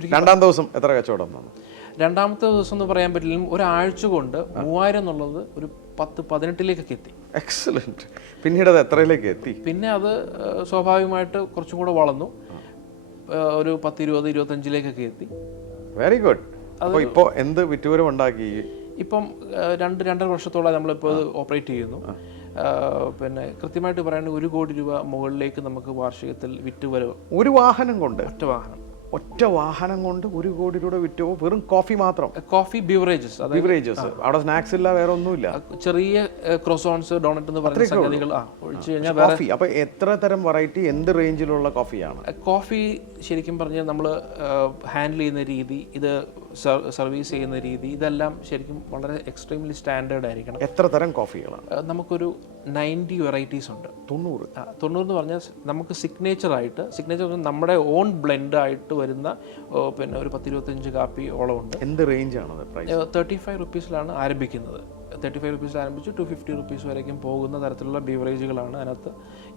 രണ്ടാം ദിവസം എത്ര കച്ചവടം വന്നു? രണ്ടാമത്തെ ദിവസം എന്ന് പറയാൻ പറ്റില്ലെങ്കിലും ഒരാഴ്ച കൊണ്ട് മൂവായിരം എന്നുള്ളത് ഒരു പത്ത് പതിനെട്ടിലേക്കൊക്കെ എത്തി. എക്സലന്റ് പിന്നീട് അത് എത്രയിലേക്ക് എത്തി? പിന്നെ അത് സ്വാഭാവികമായിട്ട് കുറച്ചും കൂടെ വളർന്നു. ഒരു പത്ത് ഇരുപത് ഇരുപത്തഞ്ചിലേക്കൊക്കെ എത്തി. വെരി ഗുഡ് അപ്പോൾ ഇപ്പോൾ എന്ത് വിറ്റുവരം ഉണ്ടാക്കി? ഇപ്പം രണ്ട് രണ്ടര വർഷത്തോളം നമ്മളിപ്പോൾ ഇത് ഓപ്പറേറ്റ് ചെയ്യുന്നു. പിന്നെ കൃത്യമായിട്ട് പറയുകയാണെങ്കിൽ ഒരു കോടി രൂപ മുകളിലേക്ക് നമുക്ക് വാർഷികത്തിൽ വിറ്റുവരവ് ഒരു വാഹനം കൊണ്ട്? ഒറ്റ വാഹനം. ഒറ്റ വാഹനം കൊണ്ട് ഒരു കോടി രൂപ വിറ്റോ. വെറും കോഫി മാത്രം. കോഫി ബിവറേജസ് ബിവറേജസ് അവിടെ സ്നാക്സ് ഇല്ല വേറെ ഒന്നുമില്ല. ചെറിയ ക്രോസോൺസ് ഡോണറ്റ് എന്ന് പറയുന്ന കോഫി അപ്പൊ എത്ര തരം വെറൈറ്റി എന്ത് റേഞ്ചിലുള്ള കോഫിയാണ് കോഫി ശരിക്കും പറഞ്ഞാൽ നമ്മൾ ഹാൻഡിൽ ചെയ്യുന്ന രീതി ഇത് സർവീസ് ചെയ്യുന്ന രീതി ഇതെല്ലാം ശരിക്കും വളരെ എക്സ്ട്രീംലി സ്റ്റാൻഡേർഡ് ആയിരിക്കണം. എത്ര തരം കോഫികളാണ്? നമുക്കൊരു നയന്റി വെറൈറ്റീസ് ഉണ്ട്. തൊണ്ണൂറ്. തൊണ്ണൂറ് എന്ന് പറഞ്ഞാൽ നമുക്ക് സിഗ്നേച്ചർ ആയിട്ട് സിഗ്നേച്ചർ നമ്മുടെ ഓൺ ബ്ലെൻഡ് ആയിട്ട് വരുന്ന പിന്നെ ഒരു പത്തിരുപത്തഞ്ച് കാപ്പി ഓളം ഉണ്ട്. എന്ത് റേഞ്ചാണ് തേർട്ടി ഫൈവ് റുപ്പീസിലാണ് ആരംഭിക്കുന്നത്. തേർട്ടി ഫൈവ് റുപ്പീസിൽ ആരംഭിച്ച് ടു ഫിഫ്റ്റി റുപ്പീസ് വരേക്കും പോകുന്ന തരത്തിലുള്ള ബീവറേജുകളാണ് അതിനകത്ത്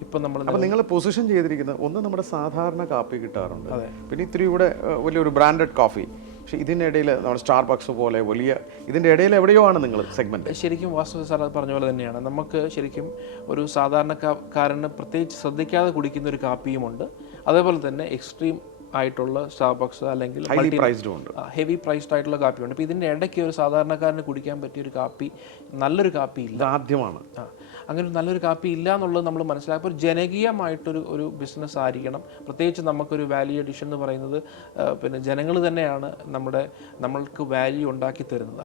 ഇപ്പം നമ്മൾ അപ്പോൾ നിങ്ങൾ പൊസിഷൻ ചെയ്തിരിക്കുന്നത് ഒന്ന് നമ്മുടെ സാധാരണ കാപ്പി കിട്ടാറുണ്ട്. പിന്നെ ഇത്തിരി കൂടെ വലിയൊരു ബ്രാൻഡഡ് കോഫി പക്ഷെ ഇതിനിടയിൽ നമ്മുടെ സ്റ്റാർ ബക്സ് പോലെ വലിയ ഇതിന്റെ ഇടയിൽ എവിടെയോ ആണ് നിങ്ങൾ സെഗ്മെന്റ് ശരിക്കും വാസ്തു സാർ പറഞ്ഞ പോലെ തന്നെയാണ്. നമുക്ക് ശരിക്കും ഒരു സാധാരണക്കാരന് പ്രത്യേകിച്ച് ശ്രദ്ധിക്കാതെ കുടിക്കുന്ന ഒരു കാപ്പിയുമുണ്ട് അതേപോലെ തന്നെ എക്സ്ട്രീം ആയിട്ടുള്ള സ്റ്റാർബക്സ് അല്ലെങ്കിൽ ഹെവി പ്രൈസ്ഡ് ആയിട്ടുള്ള കാപ്പിയുണ്ട് അപ്പോൾ ഇതിന്റെ ഇടയ്ക്ക് ഒരു സാധാരണക്കാരന് കുടിക്കാൻ പറ്റിയ ഒരു കാപ്പി നല്ലൊരു കാപ്പി ഇല്ല. ആദ്യമാണ്. അങ്ങനെ നല്ലൊരു കാപ്പി ഇല്ല എന്നുള്ളത് നമ്മൾ മനസ്സിലാക്കുക ഒരു ജനകീയമായിട്ടൊരു ഒരു ബിസിനസ് ആയിരിക്കണം. പ്രത്യേകിച്ച് നമുക്കൊരു വാല്യൂ അഡിഷൻ എന്ന് പറയുന്നത് പിന്നെ ജനങ്ങൾ തന്നെയാണ് നമ്മുടെ നമ്മൾക്ക് വാല്യൂ ഉണ്ടാക്കി തരുന്നത്.